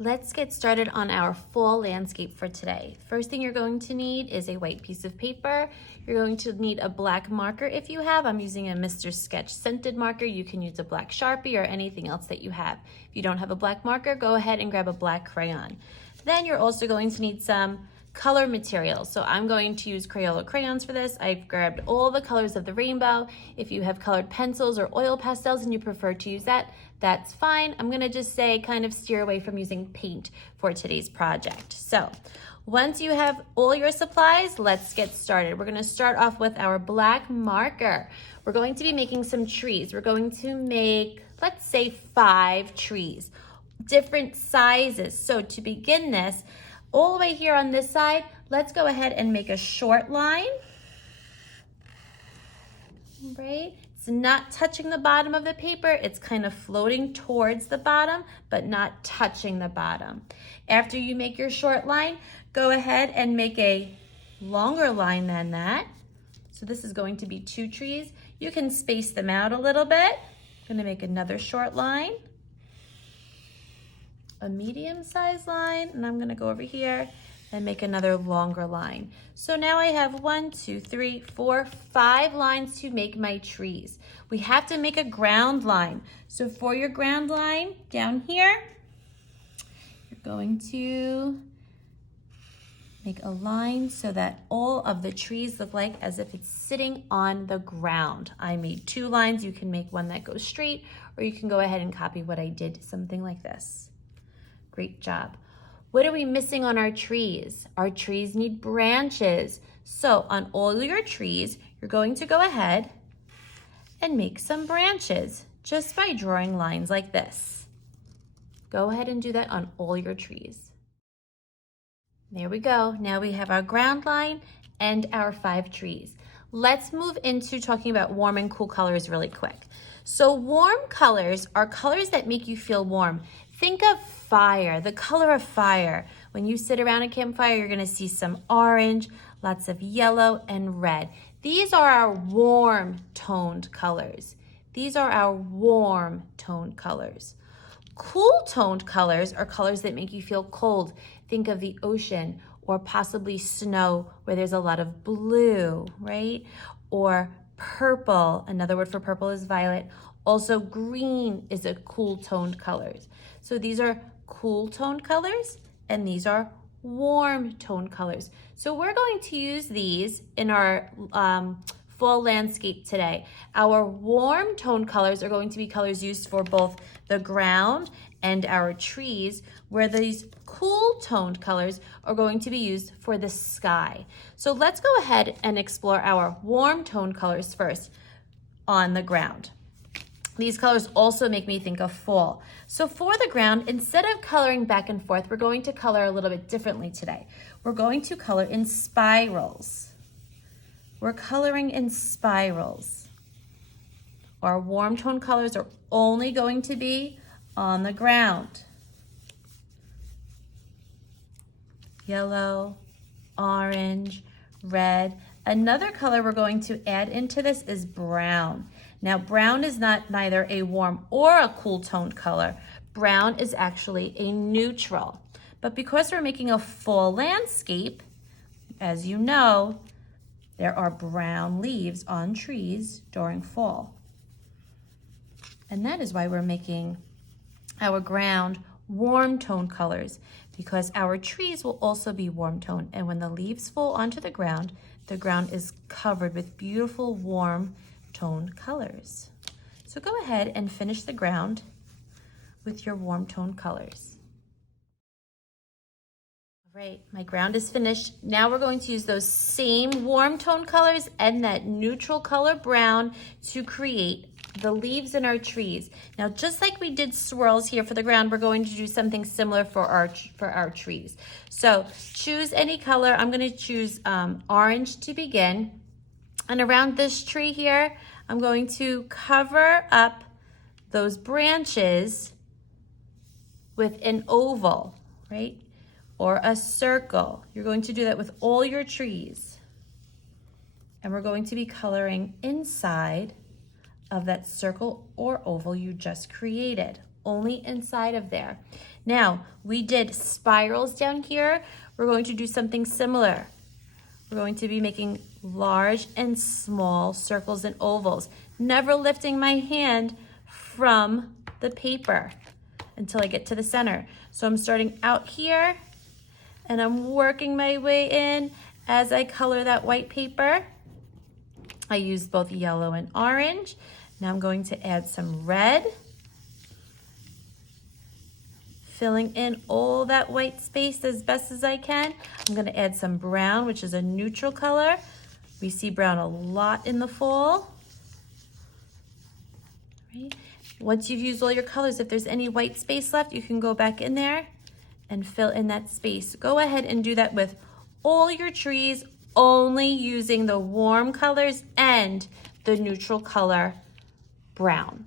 Let's get started on our fall landscape for today. First thing you're going to need is a white piece of paper. You're going to need a black marker if you have. I'm using a Mr. Sketch scented marker. You can use a black Sharpie or anything else that you have. If you don't have a black marker, go ahead and grab a black crayon. Then you're also going to need some color material. So I'm going to use Crayola crayons for this. I've grabbed all the colors of the rainbow. If you have colored pencils or oil pastels and you prefer to use that, that's fine. I'm gonna just say kind of steer away from using paint for today's project. So once you have all your supplies, let's get started. We're gonna start off with our black marker. We're going to be making some trees. We're going to make, let's say 5 trees, different sizes. So to begin this, all the way here on this side, let's go ahead and make a short line, right? It's not touching the bottom of the paper. It's kind of floating towards the bottom, but not touching the bottom. After you make your short line, go ahead and make a longer line than that. So this is going to be 2 trees. You can space them out a little bit. I'm gonna make another short line, a medium-sized line, and I'm gonna go over here and make another longer line. So now I have 1, 2, 3, 4, 5 lines to make my trees. We have to make a ground line. So for your ground line down here, you're going to make a line so that all of the trees look like as if it's sitting on the ground. I made 2 lines. You can make one that goes straight, or you can go ahead and copy what I did, something like this. Great job. What are we missing on our trees? Our trees need branches. So on all your trees, you're going to go ahead and make some branches just by drawing lines like this. Go ahead and do that on all your trees. There we go. Now we have our ground line and our 5 trees. Let's move into talking about warm and cool colors really quick. So warm colors are colors that make you feel warm. Think of fire, the color of fire. When you sit around a campfire, you're gonna see some orange, lots of yellow and red. These are our warm toned colors. These are our warm toned colors. Cool toned colors are colors that make you feel cold. Think of the ocean or possibly snow where there's a lot of blue, right? Or purple, another word for purple is violet. Also green is a cool toned color. So these are cool toned colors and these are warm toned colors. So we're going to use these in our fall landscape today. Our warm toned colors are going to be colors used for both the ground and our trees, where these cool toned colors are going to be used for the sky. So let's go ahead and explore our warm toned colors first on the ground. These colors also make me think of fall. So for the ground, instead of coloring back and forth, we're going to color a little bit differently today. We're going to color in spirals. We're coloring in spirals. Our warm tone colors are only going to be on the ground. Yellow, orange, red. Another color we're going to add into this is brown. Now, brown is neither a warm or a cool toned color. Brown is actually a neutral. But because we're making a fall landscape, as you know, there are brown leaves on trees during fall. And that is why we're making our ground warm tone colors, because our trees will also be warm toned. And when the leaves fall onto the ground is covered with beautiful warm toned colors. So go ahead and finish the ground with your warm toned colors. All right, my ground is finished. Now we're going to use those same warm toned colors and that neutral color brown to create the leaves in our trees. Now, just like we did swirls here for the ground, we're going to do something similar for our trees. So choose any color. I'm going to choose orange to begin. And around this tree here, I'm going to cover up those branches with an oval, right? Or a circle. You're going to do that with all your trees. And we're going to be coloring inside of that circle or oval you just created. only inside of there. Now, we did spirals down here. We're going to do something similar. We're going to be making large and small circles and ovals, never lifting my hand from the paper until I get to the center. So I'm starting out here and I'm working my way in as I color that white paper. I used both yellow and orange. Now I'm going to add some red, filling in all that white space as best as I can. I'm gonna add some brown, which is a neutral color. We see brown a lot in the fall. Right? Once you've used all your colors, if there's any white space left, you can go back in there and fill in that space. Go ahead and do that with all your trees, only using the warm colors and the neutral color brown.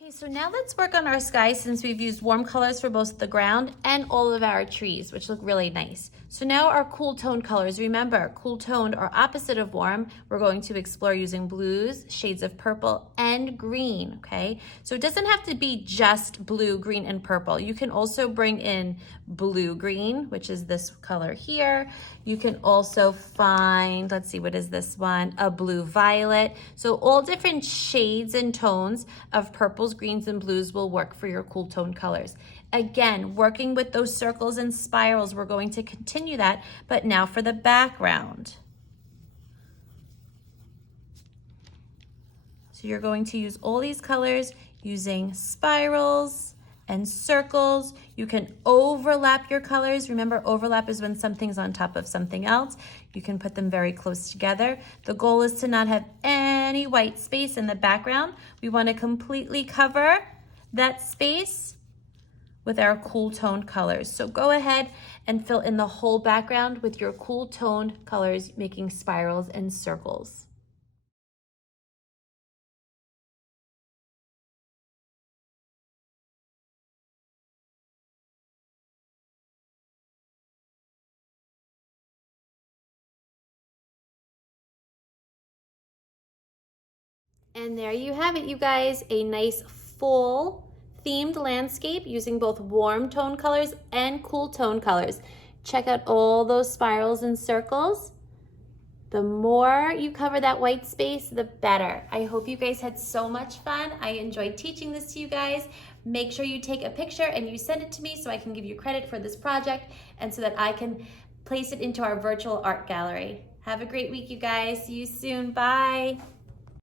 Okay, so now let's work on our sky since we've used warm colors for both the ground and all of our trees, which look really nice. So now our cool tone colors. Remember, cool toned are opposite of warm. We're going to explore using blues, shades of purple, and green, okay? So it doesn't have to be just blue, green, and purple. You can also bring in blue-green, which is this color here. You can also find, let's see, what is this one? A blue-violet. So all different shades and tones of purples, greens, and blues will work for your cool tone colors. Again, working with those circles and spirals, we're going to continue that, but now for the background. So you're going to use all these colors using spirals and circles. You can overlap your colors. Remember, overlap is when something's on top of something else. You can put them very close together. The goal is to not have any white space in the background. We want to completely cover that space with our cool toned colors. So go ahead and fill in the whole background with your cool toned colors, making spirals and circles. And there you have it, you guys, a nice full themed landscape using both warm tone colors and cool tone colors. Check out all those spirals and circles. The more you cover that white space, the better. I hope you guys had so much fun. I enjoyed teaching this to you guys. Make sure you take a picture and you send it to me so I can give you credit for this project and so that I can place it into our virtual art gallery. Have a great week, you guys. See you soon. Bye.